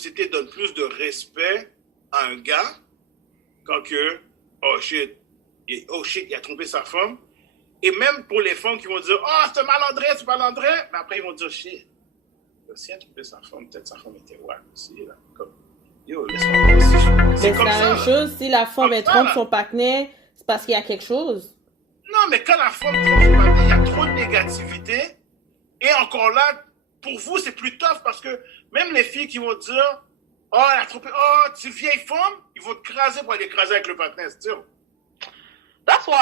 société donne plus de respect à un gars quand que, oh shit, il a trompé sa femme. Et même pour les femmes qui vont dire, oh, c'est un malandrin, mais après ils vont dire, shit, si elle a trompé sa femme, peut-être sa femme était wack aussi, là. Comme, yo, laisse-moi voir. C'est comme la même chose, si la femme elle trompe son partenaire, c'est parce qu'il y a quelque chose. Non, mais quand la femme trompe son partenaire, il y a trop de négativité. Et encore là, pour vous, c'est plus tough parce que même les filles qui vont dire, oh, elle a trompé, oh, tu es vieille femme, ils vont te craser pour aller écraser avec le partenaire, c'est sûr. That's why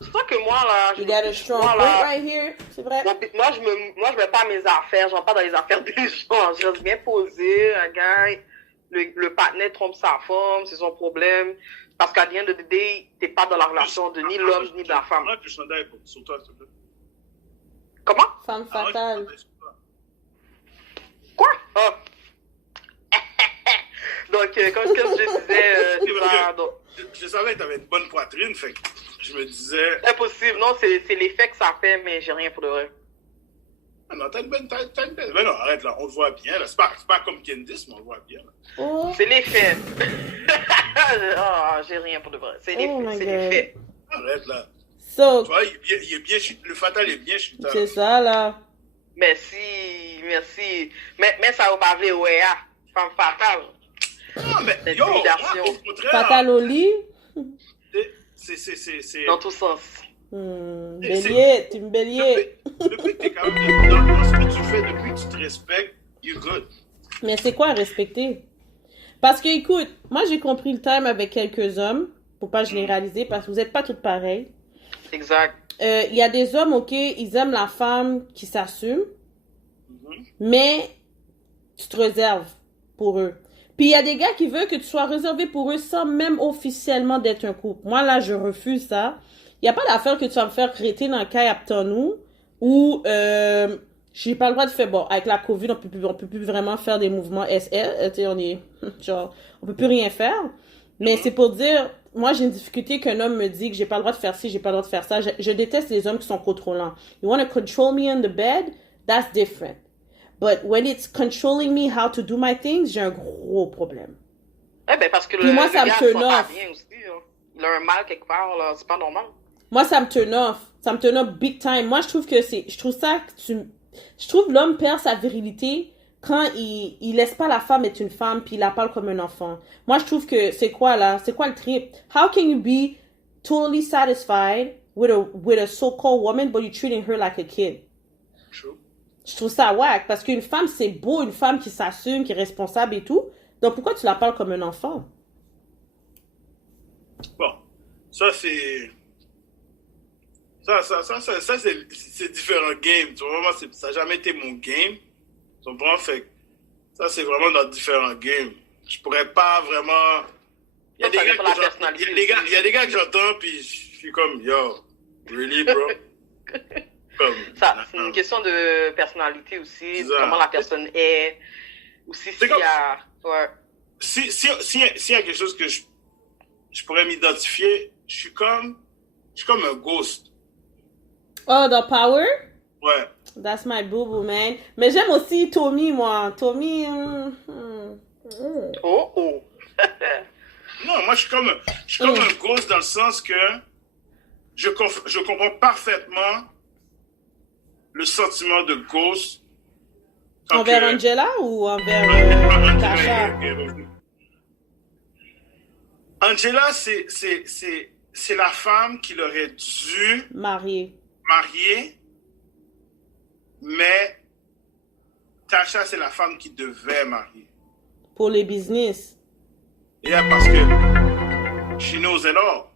c'est ça que moi, là... You got a strong point right here, c'est vrai. Moi, je mets pas mes affaires, j'en parle dans les affaires des gens. Je reste bien posé, un gars, le partenaire trompe sa femme, c'est son problème. Parce qu'à the end of the day, t'es pas dans la relation de ni l'homme ni de la femme. Moi, je suis sur toi, s'il te plaît. Comment? Femme fatale. Quoi? Oh. Donc, comme je disais, je savais que tu avais une bonne poitrine, fait que je me disais... Impossible, non, c'est l'effet que ça fait, mais j'ai rien pour de vrai. Non, t'as une belle... Mais non, arrête, là, on le voit bien, là. C'est pas comme Candice, mais on le voit bien, là. Oh. C'est l'effet. Oh, j'ai rien pour de vrai. C'est l'effet. Arrête, là. So, tu vois, il est bien... Le fatal est bien chutant. C'est ça, là. Merci. Mais ça va pas voir, ouais, femme fatale. Non, mais yo, moi, au contraire... Fatal au lit? C'est... Dans tous sens. Bélier, tu me bélier. Depuis que t'es quand même dans ce que tu fais, depuis que tu te respectes, you're good. Mais c'est quoi respecter? Parce que, écoute, moi j'ai compris le time avec quelques hommes, pour pas généraliser, parce que vous êtes pas toutes pareilles. Exact. Il y a des hommes, ok, ils aiment la femme qui s'assume, mais tu te réserves pour eux. Puis il y a des gars qui veulent que tu sois réservé pour eux sans même officiellement d'être un couple. Moi, là, je refuse ça. Il n'y a pas d'affaire que tu vas me faire créter dans le cas Aptonou où j'ai pas le droit de faire... Bon, avec la COVID, on peut plus vraiment faire des mouvements SL. On est... Genre, on peut plus rien faire. Mais c'est pour dire... Moi, j'ai une difficulté qu'un homme me dit que j'ai pas le droit de faire ci, j'ai pas le droit de faire ça. Je déteste les hommes qui sont contrôlants. You want to control me in the bed? That's different. But when it's controlling me how to do my things, j'ai un gros problème. Eh ben, parce que puis moi, ça me turn off. Bien aussi, hein. Il a un mal quelque part, là. C'est pas normal. Moi, ça me turn off. Ça me turn off big time. Moi, je trouve que je trouve l'homme perd sa virilité quand il laisse pas la femme être une femme puis il la parle comme un enfant. Moi, je trouve que c'est quoi, là? C'est quoi le trip? How can you be totally satisfied with a so-called woman but you're treating her like a kid? True. Je trouve ça whack parce qu'une femme, c'est beau, une femme qui s'assume, qui est responsable et tout. Donc, pourquoi tu la parles comme un enfant? Bon, ça, c'est... Ça c'est différent game. Tu vois, vraiment, ça n'a jamais été mon game. Tu comprends? Fait que ça, c'est vraiment dans différents games. Je pourrais pas vraiment... Il y a des gars que j'entends, puis je suis comme, yo, really, bro? C'est une question de personnalité aussi, de comment la personne est. Aussi, s'il y a... Ouais. S'il y a quelque chose que je pourrais m'identifier, je suis comme un ghost. Oh, the power? Ouais. That's my boo-boo, man. Mais j'aime aussi Tommy, moi. Tommy... Oh. Non, moi, je suis comme un ghost dans le sens que je comprends parfaitement le sentiment de ghost. Envers Angela ou envers Tasha? Angela, c'est la femme qu'il aurait dû marier, mais Tasha, c'est la femme qui devait marier. Pour les business. Yeah, parce que she knows it all.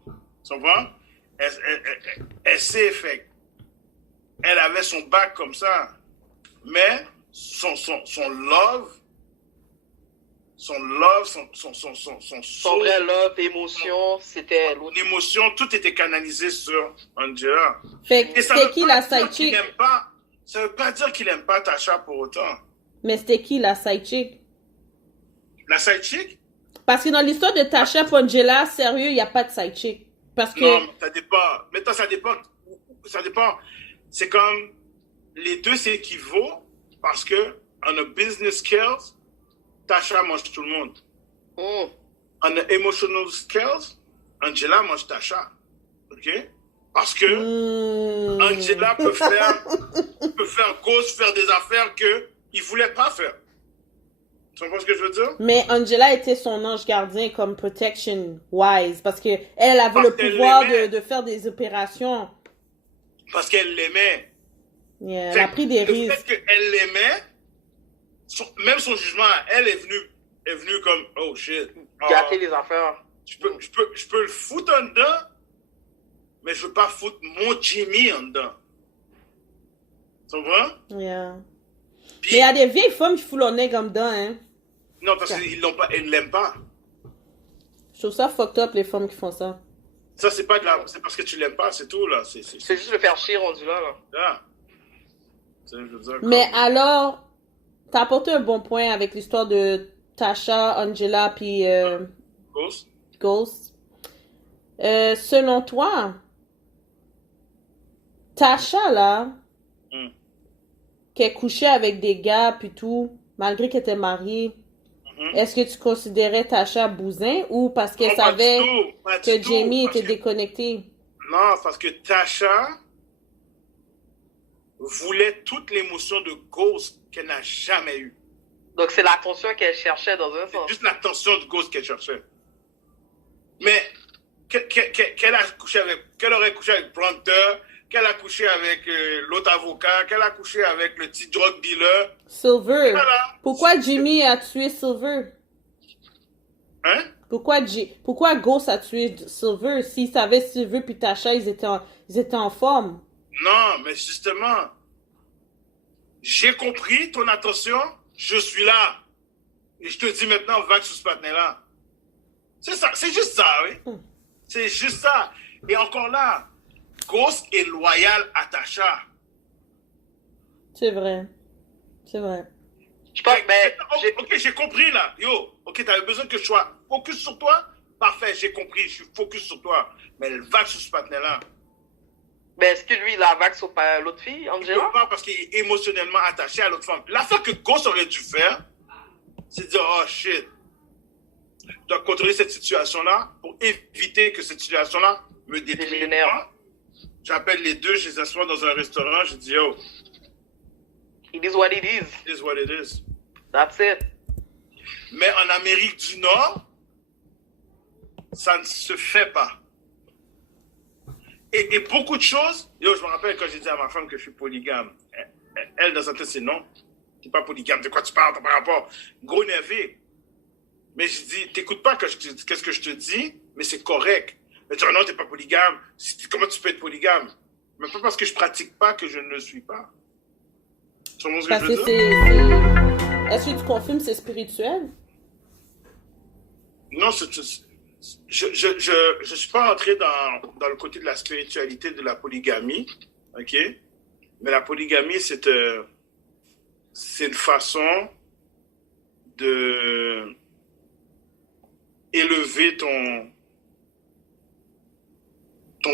Tu comprends? Elle sait, fait. Elle avait son bac comme ça. Mais son love, son vrai love, émotion, c'était l'autre. L'émotion, tout était canalisé sur Angela. Fait que c'était qui la side chick? Ça veut pas dire qu'il aime pas Tasha pour autant. Mais c'était qui la side chick? La side chick? Parce que dans l'histoire de Tasha et Angela, sérieux, il n'y a pas de side chick. Parce que... Non, ça dépend. Maintenant, ça dépend. C'est comme les deux s'équivaut parce que on a business skills, Tasha mange tout le monde. Mm. On a emotional skills, Angela mange Tasha. OK? Parce que Angela peut faire Ghost faire des affaires qu'il ne voulait pas faire. Tu comprends ce que je veux dire? Mais Angela était son ange gardien comme protection wise parce que elle avait le pouvoir de faire des opérations. Parce qu'elle l'aimait. Yeah, elle a pris des risques. Le fait qu'elle l'aimait, même son jugement, elle est venue comme oh shit. Gâter les affaires. Je peux le foutre en dedans, mais je veux pas foutre mon Jimmy en dedans. Tu comprends? Yeah. Puis, Mais il y a des vieilles femmes qui foutent leur nez comme dedans, hein. non, parce qu'ils ne l'aiment pas. Je trouve ça fucked up, les femmes qui font ça. Ça, c'est parce que tu l'aimes pas, c'est tout, là. C'est juste le faire chier rendu là. Ah. Je veux dire, Mais alors, t'as apporté un bon point avec l'histoire de Tasha, Angela, puis Ghost. Selon toi, Tasha, là, qu'elle couchait avec des gars, puis tout, malgré qu'elle était mariée, est-ce que tu considérais Tasha bousin ou parce qu'elle savait que Jamie était déconnecté? Non, parce que Tasha voulait toute l'émotion de Ghost qu'elle n'a jamais eue. Donc c'est l'attention qu'elle cherchait dans un sens. Juste l'attention de Ghost qu'elle cherchait. Mais qu'elle aurait couché avec Prompter, qu'elle a couché avec l'autre avocat, qu'elle a couché avec le petit drug dealer. Silver. Pourquoi Jimmy a tué Silver? Hein? Pourquoi Ghost a tué Silver? S'il savait Silver puis Tasha, ils étaient en forme. Non, mais justement, j'ai compris ton attention, je suis là. Et je te dis maintenant, va sur ce patinet-là. C'est ça, c'est juste ça, oui. C'est juste ça. Et encore là, Ghost est loyal à Tasha. C'est vrai. C'est vrai. Je pense, mais ok, j'ai compris là. Yo, ok, t'avais besoin que je sois focus sur toi. Parfait, j'ai compris, je suis focus sur toi. Mais elle va sur ce patinet-là. Mais est-ce que lui, il a vague sur l'autre fille, Il Angela? peut pas parce qu'il est émotionnellement attaché à l'autre femme. L'affaire que Ghost aurait dû faire, c'est de dire, oh shit, je dois contrôler cette situation-là pour éviter que cette situation-là me détruise. J'appelle les deux, je les assois dans un restaurant, je dis, yo, it is what it is. It is what it is. That's it. Mais en Amérique du Nord, ça ne se fait pas. Et beaucoup de choses, yo, je me rappelle quand j'ai dit à ma femme que je suis polygame, elle dans sa tête, c'est non, t'es pas polygame, de quoi tu parles, t'as pas rapport, gros nervé. Mais je dis, t'écoutes pas qu'est-ce que je te dis, mais c'est correct. Mais tu dis, non, t'es pas polygame, comment tu peux être polygame? Mais pas parce que je pratique pas que je ne le suis pas. Tu comprends ce que je veux dire? Est-ce que tu confirmes que c'est spirituel? Non, je suis pas rentré dans le côté de la spiritualité de la polygamie, ok? Mais la polygamie, c'est une façon de élever ton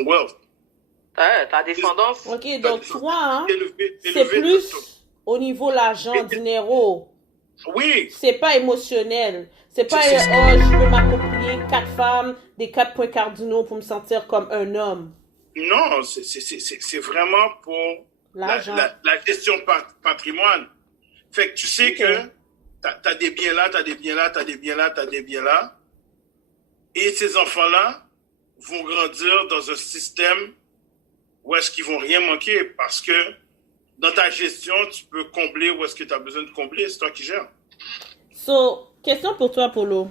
wealth. Ta descendance. Ok, donc toi, hein, Élever c'est plus au niveau de l'argent, dinero. Oui. C'est pas émotionnel. C'est pas je veux m'approprier 4 femmes, des 4 points cardinaux pour me sentir comme un homme. Non, c'est vraiment pour la gestion patrimoine. Fait que tu sais que t'as des biens là, t'as des biens là, t'as des biens là, t'as des biens là. Et ces enfants-là vont grandir dans un système où est-ce qu'ils vont rien manquer parce que dans ta gestion, tu peux combler où est-ce que tu as besoin de combler. C'est toi qui gères. So, question pour toi, Polo.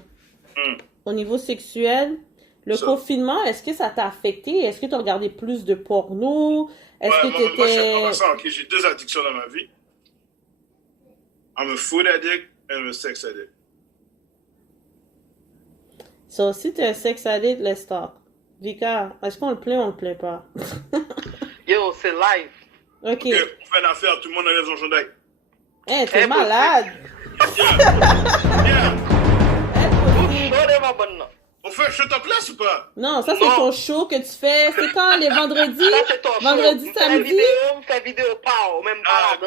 Au niveau sexuel, le confinement, est-ce que ça t'a affecté? Est-ce que tu as regardé plus de porno? Est-ce que tu étais... J'ai 2 addictions dans ma vie. I'm a food addict and a sex addict. So, si tu es un sex addict, let's talk. Vika, est-ce qu'on le plaint ou on le plaint pas? Yo, c'est live. Ok. On fait l'affaire, tout le monde enlève son chandail. Hey, t'es malade. On fait un show top place ou pas? Non, ça c'est ton show que tu fais. C'est quand les vendredis? Ça, c'est ton vendredi, show. samedi? Fais vidéo, pow, même pas.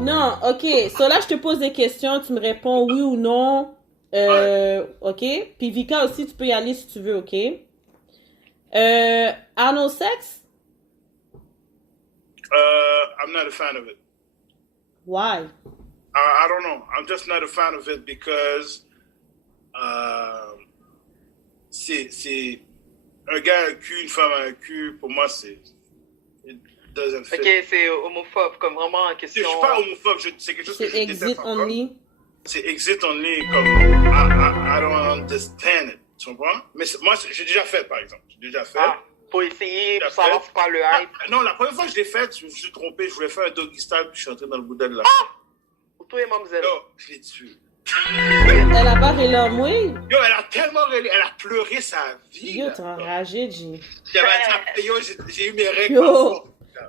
Non, ok. So là, je te pose des questions, tu me réponds oui ou non. Ok. Puis Vika aussi, tu peux y aller si tu veux, ok. Anal sex? I'm not a fan of it. Why? I don't know. I'm just not a fan of it because c'est un gars a un cul, une femme a un cul. Pour moi, it doesn't fit. Ok, c'est homophobe, comme vraiment en Je question. suis pas homophobe, c'est quelque chose que C'est je exit déteste encore. only. C'est exit only, comme I don't understand it. Tu comprends? Mais moi, j'ai déjà fait, par exemple. J'ai déjà fait. Ah, pour essayer, pour savoir c'est quoi le hype. Non, la première fois que je l'ai fait, je me suis trompé. Je voulais faire un doggy style, puis je suis entré dans le boudin de la Pour toi et mademoiselle. Yo, je l'ai tué. Elle a barré l'homme, oui. Yo, elle a tellement elle a pleuré sa vie. Yo, là. t'es enragé, G. Yo, j'ai eu mes règles. Yo.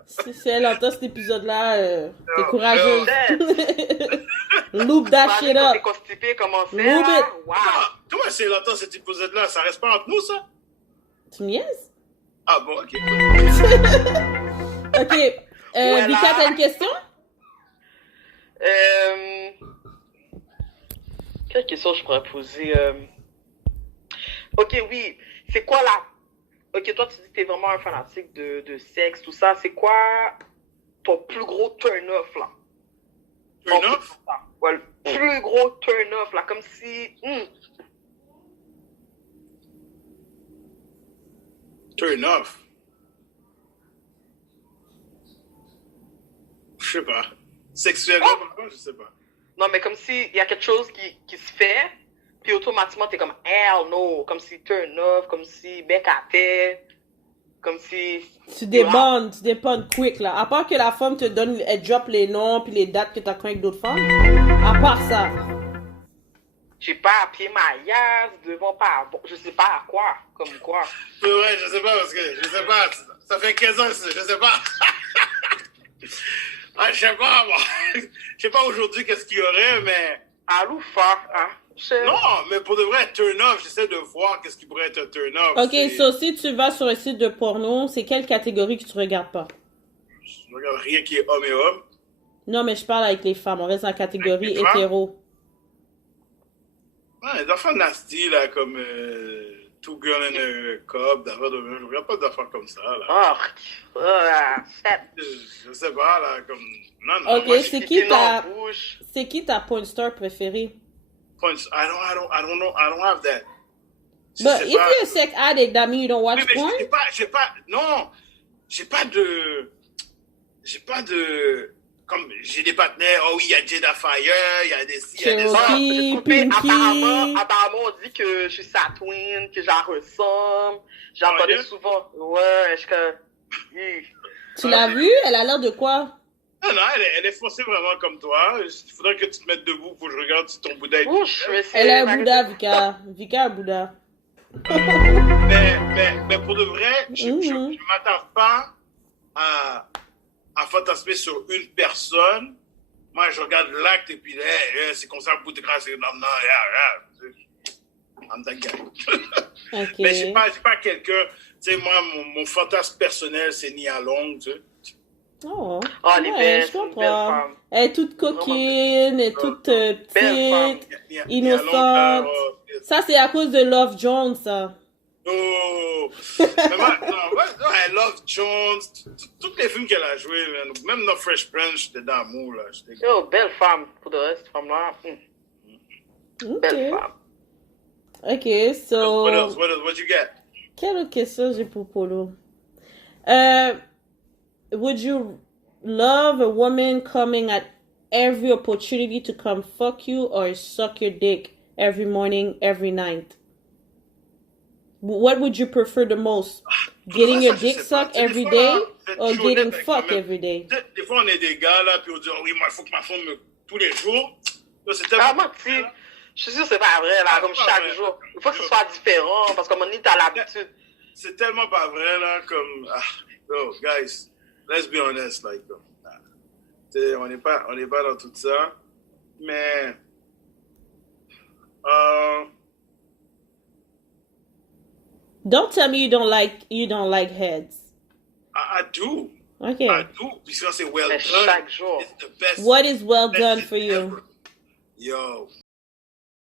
Si elle entend cet épisode-là, t'es courageuse. Loop that shit up. T'es constipé, comment c'est? Loop it. Wow. Comment si elle entend cet épisode-là? Ça reste pas entre nous, ça? Tu me niaises? Ah bon, ok. Ok. Voilà. Vika, t'as une question? Quelle question je pourrais poser? Ok, oui. C'est quoi la... Ok, toi, tu dis que t'es vraiment un fanatique de sexe, tout ça. C'est quoi ton plus gros turn-off, là? Turn-off? Ouais, le plus gros turn-off, là. Comme si... Turn-off? Je sais pas. Sexuellement, je sais pas. Non, mais comme si il y a quelque chose qui se fait, puis automatiquement, t'es comme, hell no. Comme si turn-off, comme si bec à terre, comme si... Tu débonnes quick, là. À part que la femme te donne, elle drop les noms puis les dates que t'as connu avec d'autres femmes. À part ça. J'ai pas appuyé ma yasse devant pas... Bon, je sais pas à quoi, comme quoi. C'est vrai, je sais pas, parce que, je sais pas, ça fait 15 ans, je sais pas. Ah, je sais pas, moi. Je sais pas aujourd'hui qu'est-ce qu'il y aurait, mais... Aloufa, hein? Non, mais pour de vrai, turn-off, j'essaie de voir qu'est-ce qui pourrait être un turn-off. Ok, so si tu vas sur un site de porno, c'est quelle catégorie que tu regardes pas? Je regarde rien qui est homme et homme. Non, mais je parle avec les femmes. On reste dans la catégorie Avec les femmes? hétéro. Ouais, des affaires nasty, là, comme Two Girl in a Cup, d'affaires de... Je regarde pas d'affaires comme ça, là. Je sais pas, là, comme... Non, Ok, moi, c'est qui ta porn star préférée? I don't have that. Je But sais if pas. you're a sex addict, that means you don't watch Oui, mais porn? j'ai pas de, comme, j'ai des partenaires, oh oui, il y a Jada Fire, il y a des ci, il y a des ça. Cherokee, Pinky. Apparemment, on dit que je suis sa twin, que j'en ressemble. J'entendais souvent. Ouais, je suis Tu l'as vue? Elle a l'air de quoi? Non, elle est foncée vraiment comme toi. Il faudrait que tu te mettes debout pour que je regarde si ton Bouddha est... Elle est un Bouddha, Vika. Vika, un Bouddha. Mais pour de vrai, je m'attends pas à fantasmer sur une personne. Moi, je regarde l'acte et puis c'est comme ça, bout de grâce, c'est non, I'm that guy. Okay. Mais j'ai pas quelqu'un, tu sais, moi, mon fantasme personnel, c'est Nia Long, tu sais. Oh, les ouais, belles, je comprends. femme. Elle est toute coquine, elle est toute petite, innocente. Ça, c'est à cause de Love Jones, ça. Oh! Mais moi, I Love Jones. Tous les films qu'elle a joué, même dans Fresh Prince, j'étais dans l'amour, là. Yo, belle femme, pour de reste, femme-là. Belle femme. Ok, so... What else? What you get? Quelle autre question j'ai pour Polo? Would you love a woman coming at every opportunity to come fuck you or suck your dick every morning, every night? What would you prefer the most? Getting your dick sucked every day or getting fucked every day? Des fois, on est des gars, là, puis on dit, oh oui, moi, il faut que ma femme me... tous les jours. C'est tellement... Je suis sûr que c'est pas vrai, là, comme chaque jour. Il faut que ce soit différent, parce qu'à un moment donné, t'as l'habitude. C'est tellement pas vrai, là, comme... Oh, guys, let's be honest, like, on n'est pas dans tout ça, mais... Don't tell me you don't like heads. I do. OK. Pas tout, puis ça, c'est well Mais done. chaque jour. It's the best. What is well best done thing for you? ever. Yo.